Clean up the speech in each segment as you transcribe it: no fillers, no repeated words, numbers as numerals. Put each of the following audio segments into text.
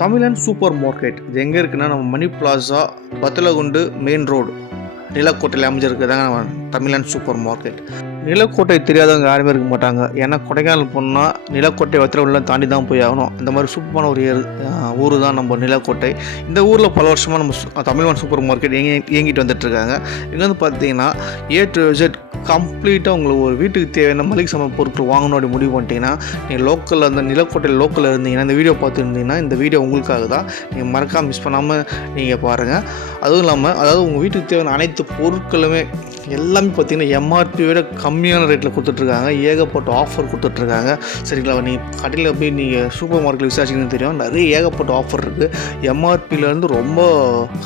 தமிழன் super market இது எங்கே இருக்குன்னா நம்ம மணி பிளாசா பத்தலகுண்டு மெயின் ரோடு நிலக்கோட்டையில் அமைஞ்சிருக்குதாங்க நம்ம தமிழன் சூப்பர் மார்க்கெட். நிலக்கோட்டை தெரியாதவங்க யாருமே இருக்க மாட்டாங்க. ஏன்னா கொடைக்கானல் போனால் நிலக்கோட்டை வத்திரவுள்ள தாண்டி தான் போய் ஆகணும். அந்த மாதிரி சூப்பரான ஒரு ஊர் தான் நம்ம நிலக்கோட்டை. இந்த ஊரில் பல வருஷமாக நம்ம தமிழன் சூப்பர் மார்க்கெட் இயங்கிட்டு வந்துட்டுருக்காங்க. இங்கே வந்து பார்த்தீங்கன்னா A to Z கம்ப்ளீட்டாக உங்களுக்கு ஒரு வீட்டுக்கு தேவையான மளிகை சாமான் பொருட்கள் வாங்கணும் அப்படி முடிவு பண்ணிட்டீங்கன்னா நீங்கள் லோக்கலில் அந்த நிலக்கோட்டையில் லோக்கலில் இருந்தீங்கன்னா இந்த வீடியோ பார்த்துருந்தீங்கன்னா இந்த வீடியோ உங்களுக்காக தான். நீங்கள் மறக்காமல் மிஸ் பண்ணாமல் நீங்கள் பாருங்கள். அதுவும் இல்லாமல் அதாவது உங்கள் வீட்டுக்கு தேவையான அனைத்து பொருட்களுமே எல்லாமே பார்த்திங்கன்னா எம்ஆர்பி விட கம்மியான ரேட்டில் கொடுத்துட்ருக்காங்க. ஏகப்பட்ட ஆஃபர் கொடுத்துட்ருக்காங்க. சரிங்களா, நீங்கள் கடையில் போய் நீங்கள் சூப்பர் மார்க்கெட்டில் விசாரிச்சிங்கன்னு தெரியும், நிறைய ஏகப்பட்ட ஆஃபர் இருக்குது. எம்ஆர்பியிலேருந்து ரொம்ப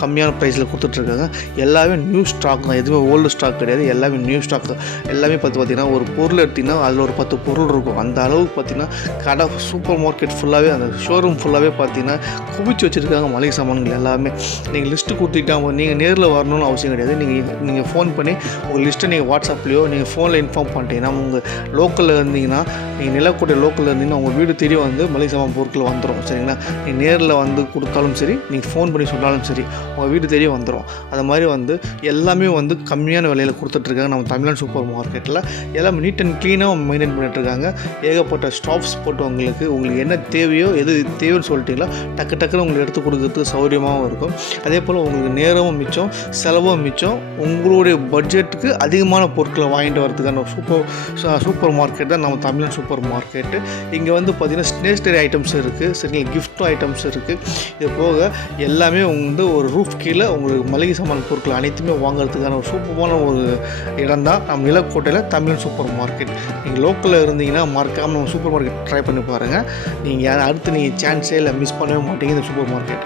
கம்மியான ப்ரைஸில் கொடுத்துட்ருக்காங்க. எல்லாமே நியூ ஸ்டாக் தான், எதுவுமே ஓல்டு ஸ்டாக் கிடையாது. எல்லாமே நியூ ஸ்டாக் தான். எல்லாமே பார்த்திங்கன்னா ஒரு பொருள் எடுத்திங்கன்னா அதில் ஒரு 10 பொருள் இருக்கும். அந்த அளவுக்கு பார்த்திங்கன்னா கடை சூப்பர் மார்க்கெட் ஃபுல்லாகவே அந்த ஷோரூம் ஃபுல்லாகவே பார்த்திங்கன்னா குவிச்சு வச்சுருக்காங்க மளிகை சாமான்கள் எல்லாமே. நீங்கள் லிஸ்ட்டு கொடுத்துக்கிட்டாங்க, நீங்கள் நேரில் வரணும்னு அவசியம் கிடையாது. நீங்கள் ஃபோன் பண்ணி உங்கள் லிஸ்ட்டை நீங்கள் வாட்ஸ்அப்லேயோ நீங்கள் ஃபோனில் இன்ஃபார்ம் பண்ணிட்டீங்கன்னா உங்கள் லோக்கலில் இருந்தீங்கன்னா நீங்கள் நிலக்கோட்டை லோக்கலில் இருந்தீங்கன்னா உங்கள் வீடு தேடி வந்து மளிகை சாமான் பொருட்கள் வந்துடும். சரிங்களா, நீங்கள் நேரில் வந்து கொடுத்தாலும் சரி, நீங்கள் ஃபோன் பண்ணி சொன்னாலும் சரி, உங்கள் வீடு தேடி வந்துடும். அது மாதிரி வந்து எல்லாமே வந்து கம்மியான விலையில் கொடுத்துட்ருக்காங்க நம்ம தமிழன் சூப்பர் மார்க்கெட்டில். எல்லாமே நீட் அண்ட் க்ளீனாக மெயின்டைன் பண்ணிட்டுருக்காங்க. ஏகப்பட்ட ஸ்டாஃப்ஸ் போட்டு உங்களுக்கு என்ன தேவையோ எது தேவைன்னு சொல்லிட்டீங்களோ டக்குன்னு உங்களுக்கு எடுத்து கொடுக்குறதுக்கு சௌகரியமாகவும் இருக்கும். அதே போல் உங்களுக்கு நேரமும் மிச்சம், செலவும் மிச்சம். உங்களுடைய பட்ஜெட்டுக்கு அதிகமான பொருட்களை வாங்கிட்டு வரதுக்கான சூப்பர் மார்க்கெட் தான் நம்ம தமிழன் சூப்பர் மார்க்கெட்டு. இங்கே வந்து பார்த்திங்கன்னா ஸ்டேஷ்னரி ஐட்டம்ஸ் இருக்குது. சரிங்களா, கிஃப்ட் ஐட்டம்ஸ் இருக்குது. இது போக எல்லாமே வந்து ஒரு ரூஃப் கீழே உங்களுக்கு மளிகை சாமான் பொருட்கள் அனைத்துமே வாங்குறதுக்கான ஒரு சூப்பரான ஒரு இடம் தான் நம்ம நிலக்கோட்டையில் தமிழன் சூப்பர் மார்க்கெட். நீங்கள் லோக்கலில் இருந்தீங்கன்னா மறக்காமல் நம்ம சூப்பர் மார்க்கெட் ட்ரை பண்ணி பாருங்கள். நீங்கள் அடுத்து நீங்கள் சான்ஸே இல்லை, மிஸ் பண்ணவே மாட்டீங்க இந்த சூப்பர் மார்க்கெட்.